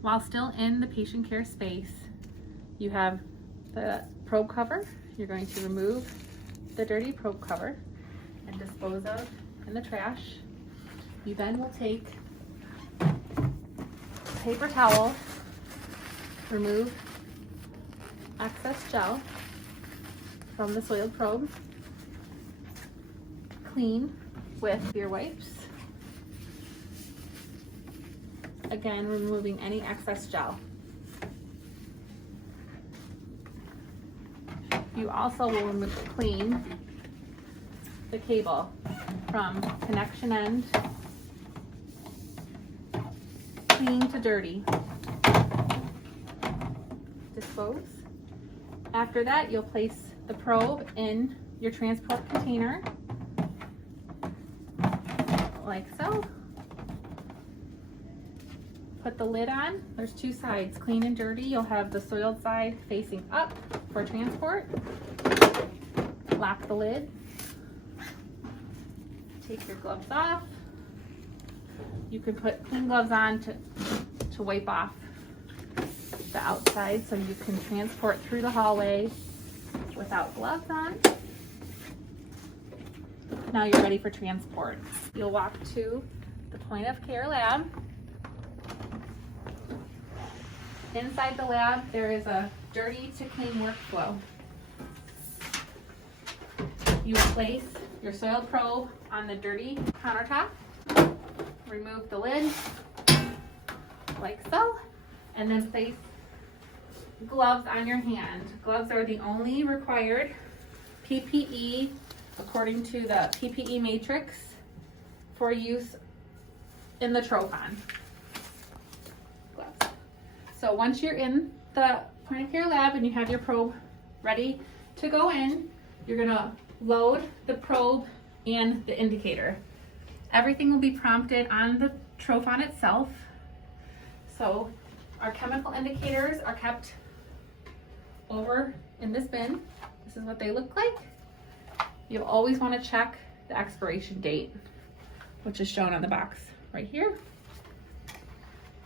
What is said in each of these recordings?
While still in the patient care space, you have the probe cover. You're going to remove the dirty probe cover and dispose of in the trash. You then will take a paper towel, remove excess gel from the soiled probe, clean with your wipes. Again, removing any excess gel. You also will clean the cable from connection end, clean to dirty. Dispose. After that, you'll place the probe in your transport container, like so. Put the lid on. There's two sides, clean and dirty. You'll have the soiled side facing up for transport. Lock the lid. Take your gloves off. You can put clean gloves on to wipe off the outside so you can transport through the hallway without gloves on. Now you're ready for transport. You'll walk to the point of care lab. Inside the lab, there is a dirty to clean workflow. You will place your soiled probe on the dirty countertop, remove the lid, like so, and then place gloves on your hand. Gloves are the only required PPE according to the PPE matrix for use in the Trophon. Gloves. So once you're in the point of care lab and you have your probe ready to go in, you're gonna load the probe and the indicator. Everything will be prompted on the Trophon itself. So our chemical indicators are kept over in this bin. This is what they look like. You'll always want to check the expiration date, which is shown on the box right here.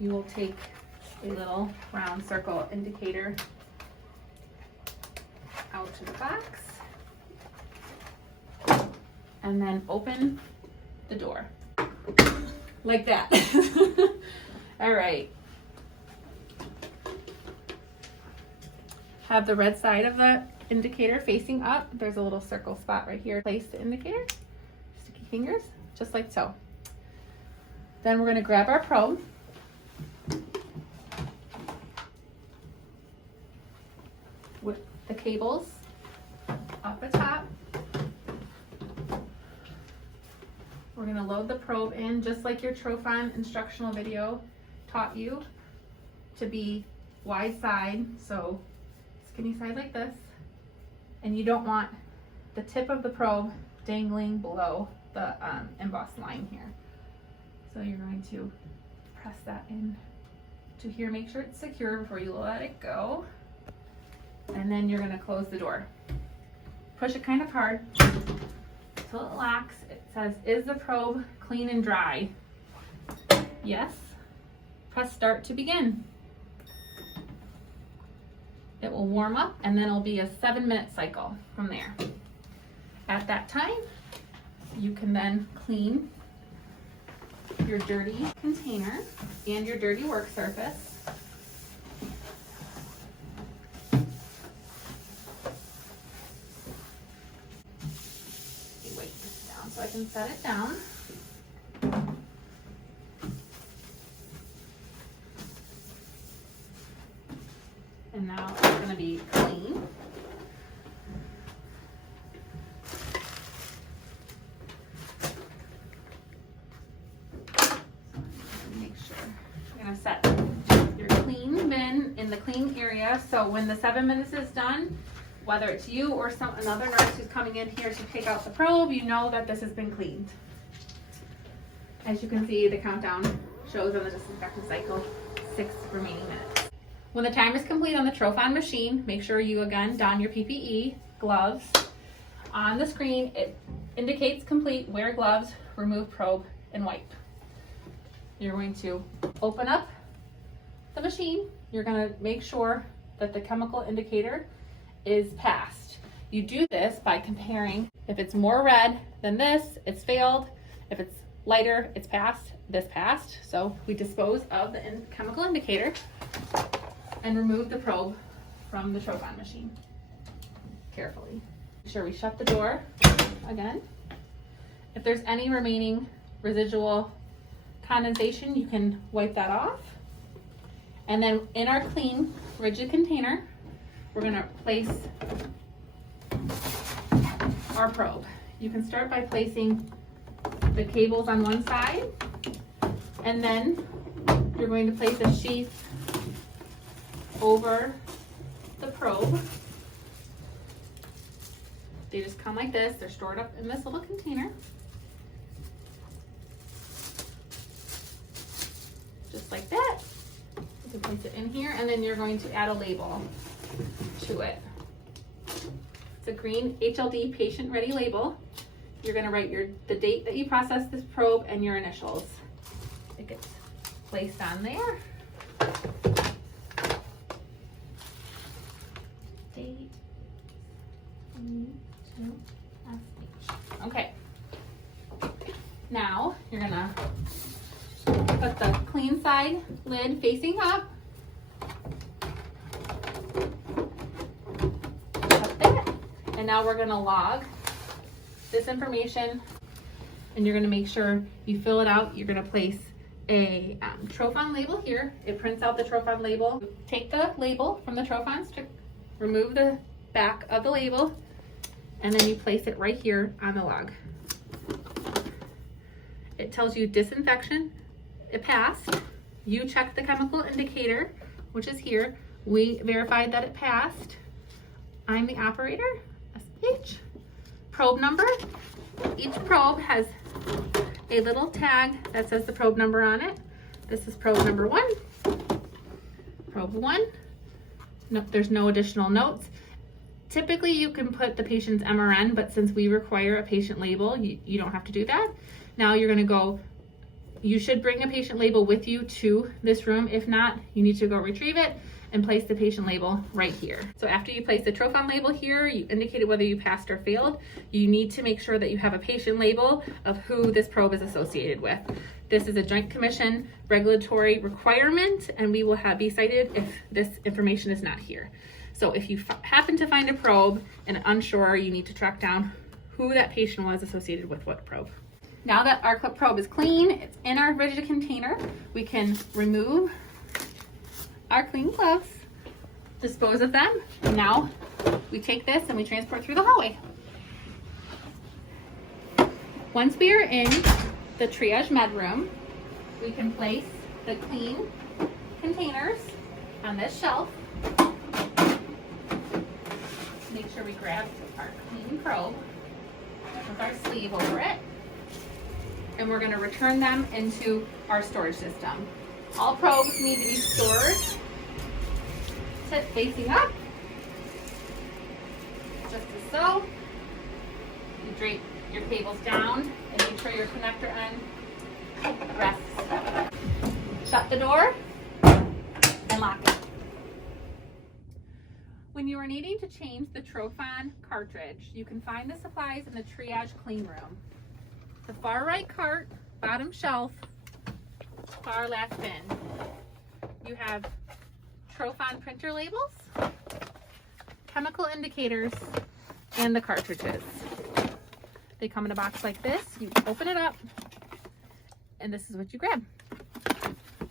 You will take a little round circle indicator out to the box and then open the door like that. All right. Have the red side of the indicator facing up. There's a little circle spot right here. Place the indicator, sticky fingers, just like so. Then we're going to grab our probe. With the cables up the top. We're going to load the probe in just like your Trophon instructional video taught you to be wide side, so skinny side like this. And you don't want the tip of the probe dangling below the embossed line here. So you're going to press that in to here, make sure it's secure before you let it go. And then you're going to close the door. Push it kind of hard until it locks. It says, is the probe clean and dry? Yes. Press start to begin. It will warm up and then it'll be a 7-minute cycle from there. At that time, you can then clean your dirty container and your dirty work surface. Weight this down so I can set it down. And now it's going to be clean. Make sure you're going to set your clean bin in the clean area. So when the 7 minutes is done, whether it's you or another nurse who's coming in here to take out the probe, you know that this has been cleaned. As you can see, the countdown shows on the disinfectant cycle 6 remaining minutes. When the timer is complete on the Trophon machine, make sure you again don your PPE, gloves. On the screen, it indicates complete, wear gloves, remove probe, and wipe. You're going to open up the machine, you're gonna make sure that the chemical indicator is passed. You do this by comparing, if it's more red than this, it's failed. If it's lighter, it's passed, this passed. So we dispose of the chemical indicator and remove the probe from the Trophon machine carefully. Make sure we shut the door again. If there's any remaining residual condensation, you can wipe that off. And then in our clean, rigid container, we're gonna place our probe. You can start by placing the cables on one side, and then you're going to place a sheath over the probe. They just come like this. They're stored up in this little container. Just like that. You can place it in here, and then you're going to add a label to it. It's a green HLD patient ready label. You're gonna write the date that you processed this probe and your initials. It gets placed on there. Date, okay. Now you're gonna put the clean side lid facing up. Like that. And now we're gonna log this information, and you're gonna make sure you fill it out. You're gonna place a Trophon label here. It prints out the Trophon label. Take the label from the Trophon strip, remove the back of the label, and then you place it right here on the log. It tells you disinfection, it passed. You check the chemical indicator, which is here. We verified that it passed. I'm the operator, SH. Probe number. Each probe has a little tag that says the probe number on it. This is probe number 1. Probe 1. No, there's no additional notes. Typically you can put the patient's MRN, but since we require a patient label, you don't have to do that. Now you're gonna go, you should bring a patient label with you to this room. If not, you need to go retrieve it and place the patient label right here. So after you place the Trophon label here, you indicated whether you passed or failed. You need to make sure that you have a patient label of who this probe is associated with. This is a Joint Commission regulatory requirement, and we will be cited if this information is not here. So if you happen to find a probe and unsure, you need to track down who that patient was associated with what probe. Now that our probe is clean, it's in our rigid container, we can remove our clean gloves, dispose of them, and now we take this and we transport through the hallway. Once we are in the triage med room, we can place the clean containers on this shelf. Make sure we grab our clean probe with our sleeve over it, and we're going to return them into our storage system. All probes need to be stored. Sit facing up, just as so. You drape your cables down and make sure your connector end rests. Shut the door and lock it. When you are needing to change the Trophon cartridge, you can find the supplies in the triage clean room. The far right cart, bottom shelf, far left bin. You have Trophon printer labels, chemical indicators, and the cartridges. They come in a box like this. You open it up, and this is what you grab.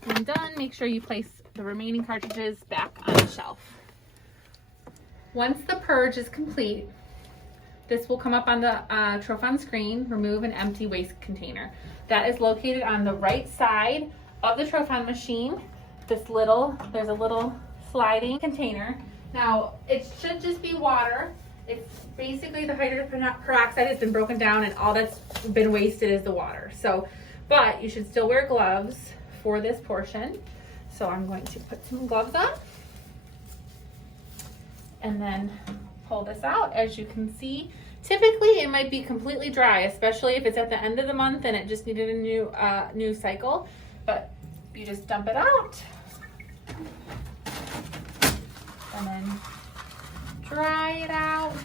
When done, make sure you place the remaining cartridges back on the shelf. Once the purge is complete, this will come up on the Trophon screen. Remove an empty waste container. That is located on the right side of the Trophon machine. There's a little sliding container. Now, it should just be water. It's basically the hydrogen peroxide has been broken down, and all that's been wasted is the water. So, but you should still wear gloves for this portion. So I'm going to put some gloves on and then pull this out. As you can see, typically it might be completely dry, especially if it's at the end of the month and it just needed a new cycle, but you just dump it out.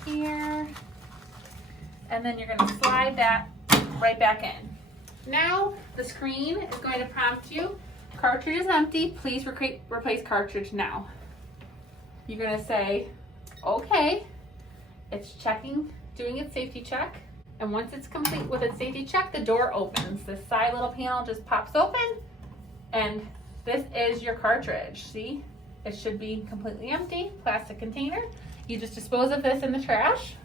here. And then you're gonna slide that right back in. Now the screen is going to prompt you, cartridge is empty, please replace cartridge now. You're gonna say, okay, it's checking, doing its safety check. And once it's complete with its safety check, the door opens. This side little panel just pops open, and this is your cartridge. See, it should be completely empty, plastic container. You just dispose of this in the trash.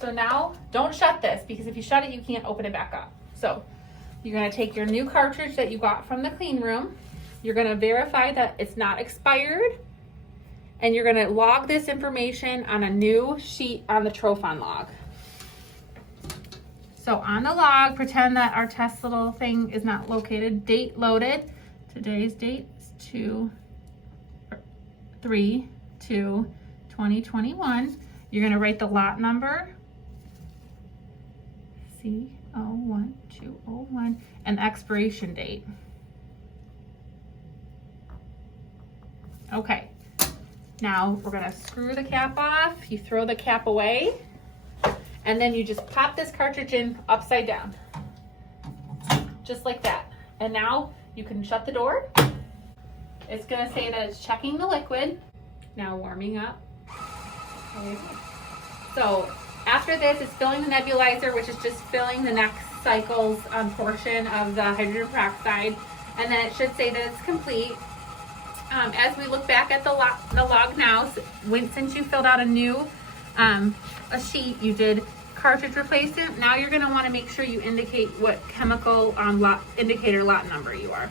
So now, don't shut this, because if you shut it, you can't open it back up. So you're gonna take your new cartridge that you got from the clean room. You're gonna verify that it's not expired, and you're gonna log this information on a new sheet on the Trophon log. So on the log, pretend that our test little thing is not located. Date loaded. Today's date is 2/3/2021. You're gonna write the lot number, C01201, and the expiration date. Okay, now we're gonna screw the cap off. You throw the cap away, and then you just pop this cartridge in upside down, just like that. And now you can shut the door. It's gonna say that it's checking the liquid. Now warming up. So after this, it's filling the nebulizer, which is just filling the next cycle's portion of the hydrogen peroxide. And then it should say that it's complete. As we look back at the log now, since you filled out a new a sheet, you did cartridge replacement. Now you're going to want to make sure you indicate what chemical indicator lot number you are.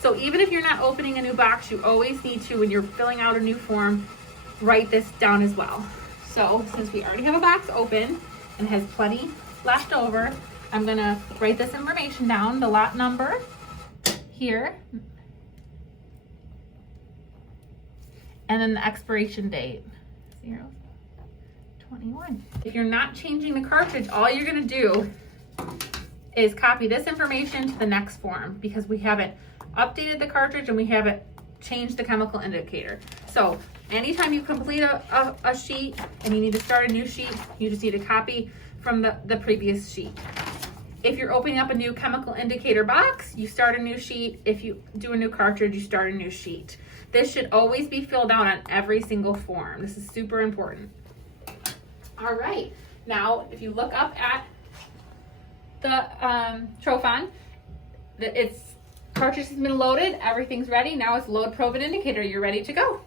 So even if you're not opening a new box, you always need to, when you're filling out a new form, write this down as well. So since we already have a box open and has plenty left over, I'm going to write this information down, the lot number here, and then the expiration date, 0/21. If you're not changing the cartridge, all you're gonna do is copy this information to the next form, because we haven't updated the cartridge and we haven't changed the chemical indicator. So anytime you complete a sheet and you need to start a new sheet, you just need to copy from the previous sheet. If you're opening up a new chemical indicator box, you start a new sheet. If you do a new cartridge, you start a new sheet. This should always be filled out on every single form. This is super important. All right, now if you look up at the Trophon, its cartridge has been loaded, everything's ready. Now it's load, probe, and indicator. You're ready to go.